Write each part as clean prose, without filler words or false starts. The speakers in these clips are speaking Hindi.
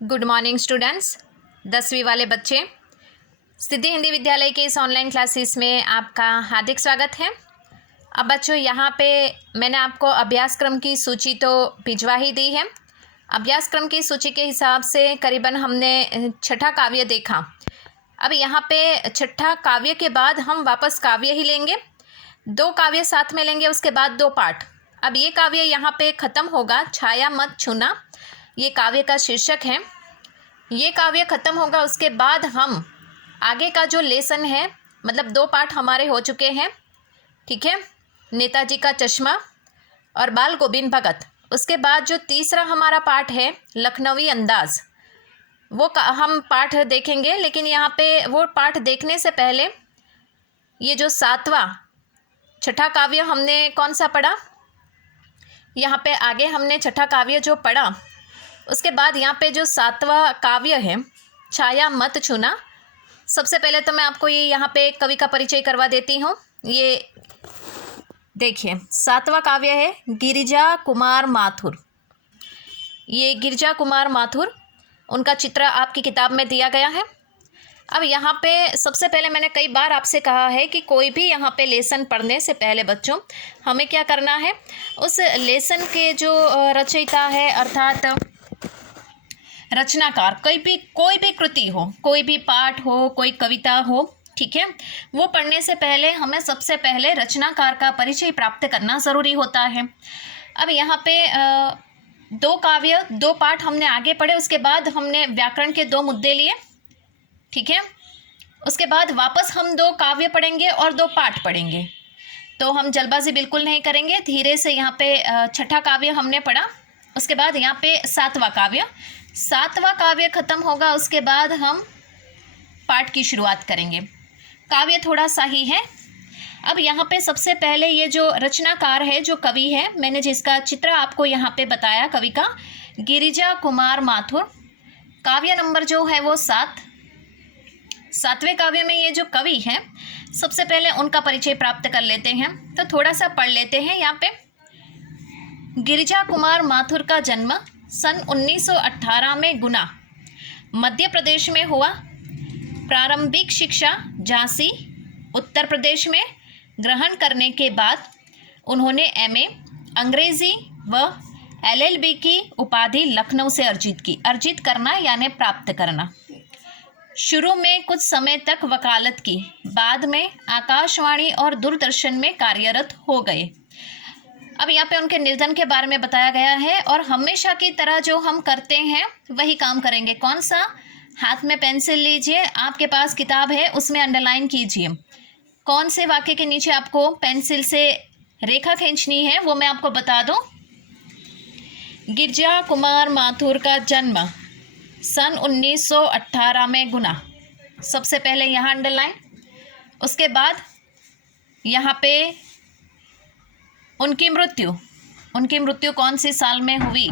Good morning students. 10वीं वाले बच्चे, सिद्धि हिंदी विद्यालय के इस ऑनलाइन क्लासेस में आपका हार्दिक स्वागत है। अब बच्चों, यहाँ पे मैंने आपको अभ्यासक्रम की सूची तो भिजवा ही दी है। अभ्यासक्रम की सूची के हिसाब से करीबन हमने छठा काव्य देखा। अब यहाँ पे छठा काव्य के बाद हम वापस काव्य ही लेंगे, 2 काव्य साथ में लेंगे, उसके बाद 2 पाठ। अब ये काव्य यहाँ पे ख़त्म होगा, छाया मत छूना, ये काव्य का शीर्षक है। ये काव्य ख़त्म होगा, उसके बाद हम आगे का जो लेसन है, मतलब 2 पाठ हमारे हो चुके हैं, ठीक है, नेताजी का चश्मा और बाल गोविंद भगत। उसके बाद जो तीसरा हमारा पाठ है लखनवी अंदाज, वो हम पाठ देखेंगे। लेकिन यहाँ पे वो पाठ देखने से पहले ये जो 7वां छठा काव्य हमने कौन सा पढ़ा, यहाँ पे आगे हमने छठा काव्य जो पढ़ा, उसके बाद यहाँ पे जो 7वां काव्य है छाया मत छूना। सबसे पहले तो मैं आपको ये यहाँ पे कवि का परिचय करवा देती हूँ। ये देखिए 7वां काव्य है गिरिजा कुमार माथुर। ये गिरिजा कुमार माथुर, उनका चित्र आपकी किताब में दिया गया है। अब यहाँ पे सबसे पहले मैंने कई बार आपसे कहा है कि कोई भी यहाँ पे लेसन पढ़ने से पहले बच्चों हमें क्या करना है, उस लेसन के जो रचयिता है अर्थात रचनाकार, कोई भी कृति हो, कोई भी पाठ हो, कोई कविता हो, ठीक है, वो पढ़ने से पहले हमें सबसे पहले रचनाकार का परिचय प्राप्त करना ज़रूरी होता है। अब यहाँ पे 2 काव्य 2 पाठ हमने आगे पढ़े, उसके बाद हमने व्याकरण के 2 मुद्दे लिए, ठीक है। उसके बाद वापस हम 2 काव्य पढ़ेंगे और 2 पाठ पढ़ेंगे। तो हम जल्दबाजी बिल्कुल नहीं करेंगे, धीरे से यहाँ पे छठा काव्य हमने पढ़ा, उसके बाद यहाँ पे 7वां काव्य ख़त्म होगा, उसके बाद हम पाठ की शुरुआत करेंगे। काव्य थोड़ा सा ही है। अब यहाँ पे सबसे पहले ये जो रचनाकार है, जो कवि है, मैंने जिसका चित्र आपको यहाँ पे बताया कवि का, गिरिजा कुमार माथुर। काव्य नंबर जो है वो 7वें काव्य में ये जो कवि हैं, सबसे पहले उनका परिचय प्राप्त कर लेते हैं। तो थोड़ा सा पढ़ लेते हैं। यहाँ पे गिरिजा कुमार माथुर का जन्म सन 1918 में गुना, मध्य प्रदेश में हुआ। प्रारंभिक शिक्षा झांसी, उत्तर प्रदेश में ग्रहण करने के बाद उन्होंने एमए अंग्रेजी व एलएलबी की उपाधि लखनऊ से अर्जित करना यानी प्राप्त करना। शुरू में कुछ समय तक वकालत की, बाद में आकाशवाणी और दूरदर्शन में कार्यरत हो गए। अब यहाँ पे उनके निधन के बारे में बताया गया है, और हमेशा की तरह जो हम करते हैं वही काम करेंगे। कौन सा? हाथ में पेंसिल लीजिए, आपके पास किताब है, उसमें अंडरलाइन कीजिए। कौन से वाक्य के नीचे आपको पेंसिल से रेखा खींचनी है वो मैं आपको बता दूं। गिरिजा कुमार माथुर का जन्म सन 1918 में गुना, सबसे पहले यहाँ अंडरलाइन। उसके बाद यहाँ पे उनकी मृत्यु कौन सी साल में हुई,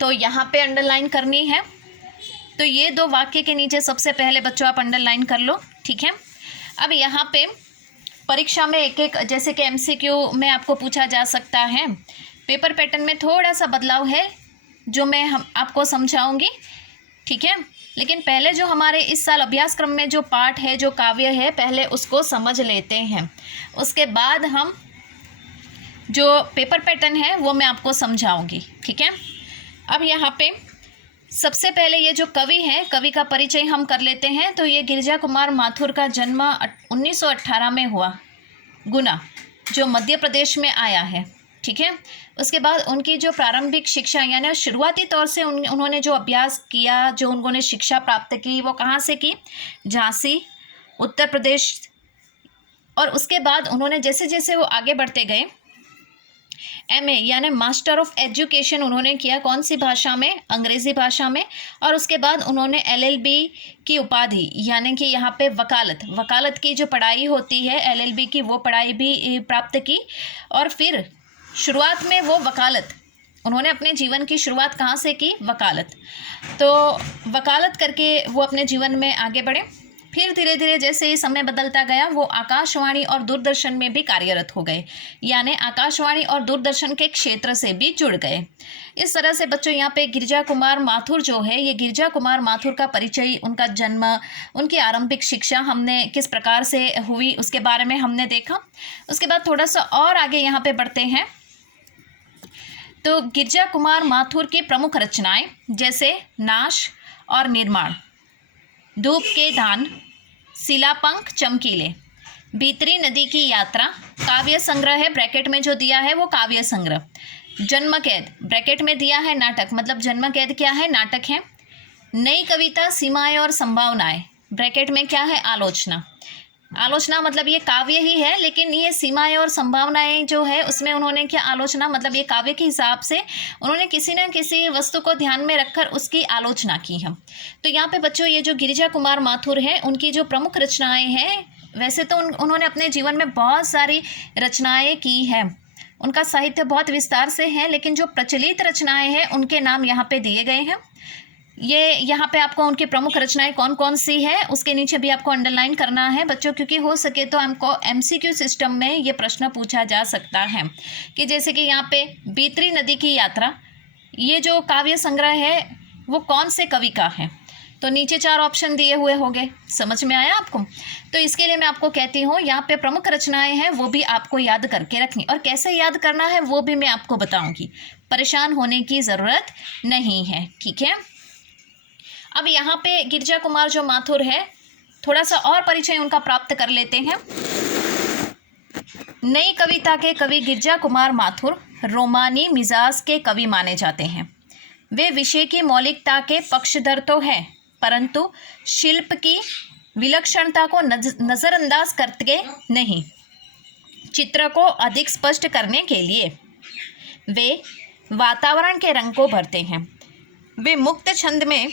तो यहाँ पे अंडरलाइन करनी है। तो ये 2 वाक्य के नीचे सबसे पहले बच्चों आप अंडरलाइन कर लो, ठीक है। अब यहाँ पे परीक्षा में एक जैसे कि एमसीक्यू में आपको पूछा जा सकता है, पेपर पैटर्न में थोड़ा सा बदलाव है जो मैं आपको समझाऊंगी, ठीक है। लेकिन पहले जो हमारे इस साल अभ्यासक्रम में जो पाठ है, जो काव्य है, पहले उसको समझ लेते हैं, उसके बाद हम जो पेपर पैटर्न है वो मैं आपको समझाऊंगी, ठीक है। अब यहाँ पे सबसे पहले ये जो कवि हैं, कवि का परिचय हम कर लेते हैं। तो ये गिरिजा कुमार माथुर का जन्म 1918 में हुआ, गुना, जो मध्य प्रदेश में आया है, ठीक है। उसके बाद उनकी जो प्रारंभिक शिक्षा यानी शुरुआती तौर से उन्होंने जो अभ्यास किया, जो उन्होंने शिक्षा प्राप्त की, वो कहाँ से की? झांसी, उत्तर प्रदेश। और उसके बाद उन्होंने जैसे जैसे वो आगे बढ़ते गए, एमए यानी मास्टर ऑफ एजुकेशन उन्होंने किया, कौन सी भाषा में? अंग्रेज़ी भाषा में। और उसके बाद उन्होंने एलएलबी की उपाधि यानी कि यहाँ पे वकालत की जो पढ़ाई होती है, एलएलबी की, वो पढ़ाई भी प्राप्त की। और फिर शुरुआत में वो उन्होंने अपने जीवन की शुरुआत कहाँ से की? वकालत। तो वकालत करके वो अपने जीवन में आगे बढ़े। फिर धीरे धीरे जैसे ही समय बदलता गया वो आकाशवाणी और दूरदर्शन में भी कार्यरत हो गए, यानी आकाशवाणी और दूरदर्शन के क्षेत्र से भी जुड़ गए। इस तरह से बच्चों यहाँ पे गिरिजा कुमार माथुर जो है, ये गिरिजा कुमार माथुर का परिचय, उनका जन्म, उनकी आरंभिक शिक्षा हमने किस प्रकार से हुई उसके बारे में हमने देखा। उसके बाद थोड़ा सा और आगे यहाँ पे बढ़ते हैं तो गिरिजा कुमार माथुर की प्रमुख रचनाएं जैसे नाश और निर्माण, धूप के दान, शिलापंख चमकीले, भीतरी नदी की यात्रा, काव्य संग्रह है, ब्रैकेट में जो दिया है वो काव्य संग्रह, जन्म कैद, ब्रैकेट में दिया है नाटक, मतलब जन्म कैद क्या है, नाटक है, नई कविता, सीमाएं और संभावनाएं, ब्रैकेट में क्या है, आलोचना। आलोचना मतलब ये काव्य ही है, लेकिन ये सीमाएं और संभावनाएं जो है उसमें उन्होंने क्या आलोचना, मतलब ये काव्य के हिसाब से उन्होंने किसी न किसी वस्तु को ध्यान में रखकर उसकी आलोचना की है। तो यहाँ पे बच्चों ये जो गिरिजा कुमार माथुर है उनकी जो प्रमुख रचनाएं हैं, वैसे तो उन्होंने अपने जीवन में बहुत सारी रचनाएं की हैं, उनका साहित्य बहुत विस्तार से है, लेकिन जो प्रचलित रचनाएं हैं उनके नाम यहाँ पे दिए गए हैं। ये यहाँ पे आपको उनकी प्रमुख रचनाएं कौन कौन सी है उसके नीचे भी आपको अंडरलाइन करना है बच्चों, क्योंकि हो सके तो हमको एमसीक्यू सिस्टम में ये प्रश्न पूछा जा सकता है कि जैसे कि यहाँ पे भीतरी नदी की यात्रा, ये जो काव्य संग्रह है वो कौन से कवि का है, तो नीचे 4 ऑप्शन दिए हुए होंगे, समझ में आया आपको। तो इसके लिए मैं आपको कहती हूँ यहाँ पे प्रमुख रचनाएं हैं वो भी आपको याद करके रखनी, और कैसे याद करना है वो भी मैं आपको बताऊँगी, परेशान होने की ज़रूरत नहीं है, ठीक है। अब यहाँ पे गिरिजा कुमार जो माथुर है, थोड़ा सा और परिचय उनका प्राप्त कर लेते हैं। नई कविता के कवि गिरिजा कुमार माथुर रोमानी मिजाज के कवि माने जाते हैं। वे विषय की मौलिकता के पक्षधर तो हैं, परंतु शिल्प की विलक्षणता को नज़रअंदाज करते नहीं। चित्र को अधिक स्पष्ट करने के लिए वे वातावरण के रंग को भरते हैं। वे मुक्त छंद में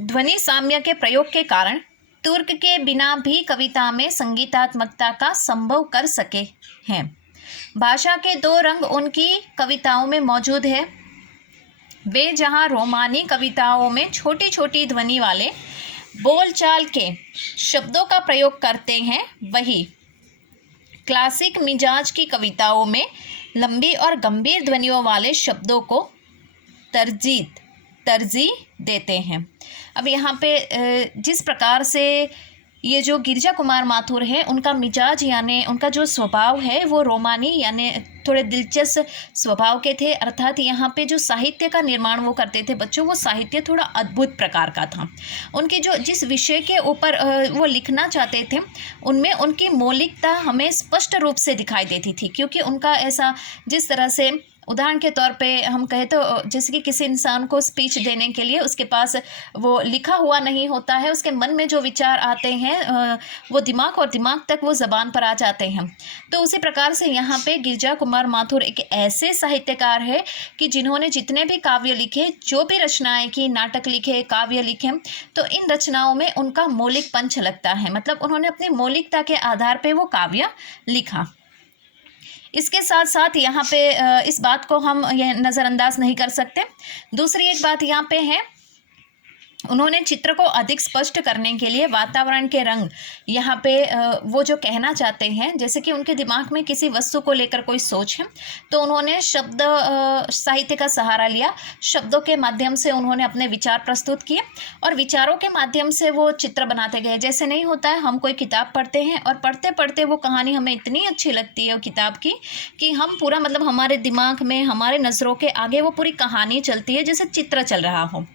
ध्वनि साम्य के प्रयोग के कारण तुर्क के बिना भी कविता में संगीतात्मकता का संभव कर सके हैं। भाषा के 2 रंग उनकी कविताओं में मौजूद है। वे जहाँ रोमानी कविताओं में छोटी छोटी ध्वनि वाले बोलचाल के शब्दों का प्रयोग करते हैं, वही क्लासिक मिजाज की कविताओं में लंबी और गंभीर ध्वनियों वाले शब्दों को तरजीह देते हैं। अब यहाँ पे जिस प्रकार से ये जो गिरिजा कुमार माथुर है उनका मिजाज यानी उनका जो स्वभाव है वो रोमानी यानी थोड़े दिलचस्प स्वभाव के थे, अर्थात यहाँ पे जो साहित्य का निर्माण वो करते थे बच्चों, वो साहित्य थोड़ा अद्भुत प्रकार का था। उनके जो जिस विषय के ऊपर वो लिखना चाहते थे उनमें उनकी मौलिकता हमें स्पष्ट रूप से दिखाई देती थी, क्योंकि उनका ऐसा जिस तरह से उदाहरण के तौर पे हम कहें तो जैसे कि किसी इंसान को स्पीच देने के लिए उसके पास वो लिखा हुआ नहीं होता है, उसके मन में जो विचार आते हैं वो दिमाग और दिमाग तक वो ज़बान पर आ जाते हैं। तो उसी प्रकार से यहाँ पे गिरिजा कुमार माथुर एक ऐसे साहित्यकार है कि जिन्होंने जितने भी काव्य लिखे, जो भी रचनाएं की, नाटक लिखे, काव्य लिखे, तो इन रचनाओं में उनका मौलिक पंच लगता है, मतलब उन्होंने अपनी मौलिकता के आधार पर वो काव्य लिखा। इसके साथ साथ यहाँ पे इस बात को हम यह नज़रअंदाज नहीं कर सकते। दूसरी एक बात यहाँ पे है, उन्होंने चित्र को अधिक स्पष्ट करने के लिए वातावरण के रंग यहाँ पे वो जो कहना चाहते हैं, जैसे कि उनके दिमाग में किसी वस्तु को लेकर कोई सोच है तो उन्होंने शब्द साहित्य का सहारा लिया, शब्दों के माध्यम से उन्होंने अपने विचार प्रस्तुत किए और विचारों के माध्यम से वो चित्र बनाते गए। जैसे नहीं होता है हम कोई किताब पढ़ते हैं और पढ़ते पढ़ते वो कहानी हमें इतनी अच्छी लगती है वो किताब की कि हम पूरा मतलब हमारे दिमाग में, हमारे नज़रों के आगे वो पूरी कहानी चलती है जैसे चित्र चल रहा हो,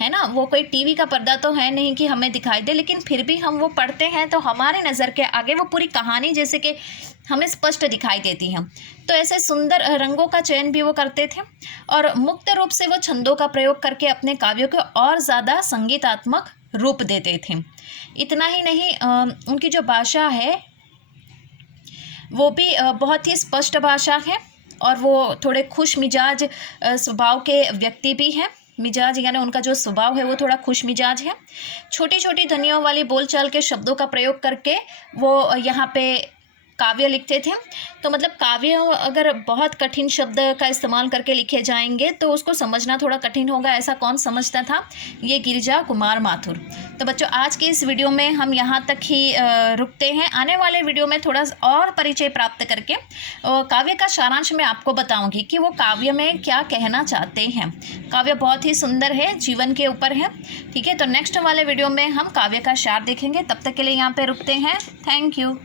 है ना। वो कोई टीवी का पर्दा तो है नहीं कि हमें दिखाई दे, लेकिन फिर भी हम वो पढ़ते हैं तो हमारे नज़र के आगे वो पूरी कहानी जैसे कि हमें स्पष्ट दिखाई देती है। तो ऐसे सुंदर रंगों का चयन भी वो करते थे और मुक्त रूप से वो छंदों का प्रयोग करके अपने काव्यों को और ज़्यादा संगीतात्मक रूप देते थे। इतना ही नहीं, उनकी जो भाषा है वो भी बहुत ही स्पष्ट भाषा है और वो थोड़े खुश मिजाज स्वभाव के व्यक्ति भी हैं। मिजाज यानी उनका जो स्वभाव है वो थोड़ा खुश मिजाज है। छोटी छोटी ध्वनियों वाली बोलचाल के शब्दों का प्रयोग करके वो यहाँ पे काव्य लिखते थे। तो मतलब काव्य अगर बहुत कठिन शब्द का इस्तेमाल करके लिखे जाएंगे तो उसको समझना थोड़ा कठिन होगा, ऐसा कौन समझता था? ये गिरिजा कुमार माथुर। तो बच्चों आज की इस वीडियो में हम यहाँ तक ही रुकते हैं। आने वाले वीडियो में थोड़ा और परिचय प्राप्त करके काव्य का सारांश मैं आपको बताऊंगी कि वो काव्य में क्या कहना चाहते हैं। काव्य बहुत ही सुंदर है, जीवन के ऊपर है। ठीक है, तो नेक्स्ट वाले वीडियो में हम काव्य का सार देखेंगे। तब तक के लिए यहाँ पे रुकते हैं। Thank you.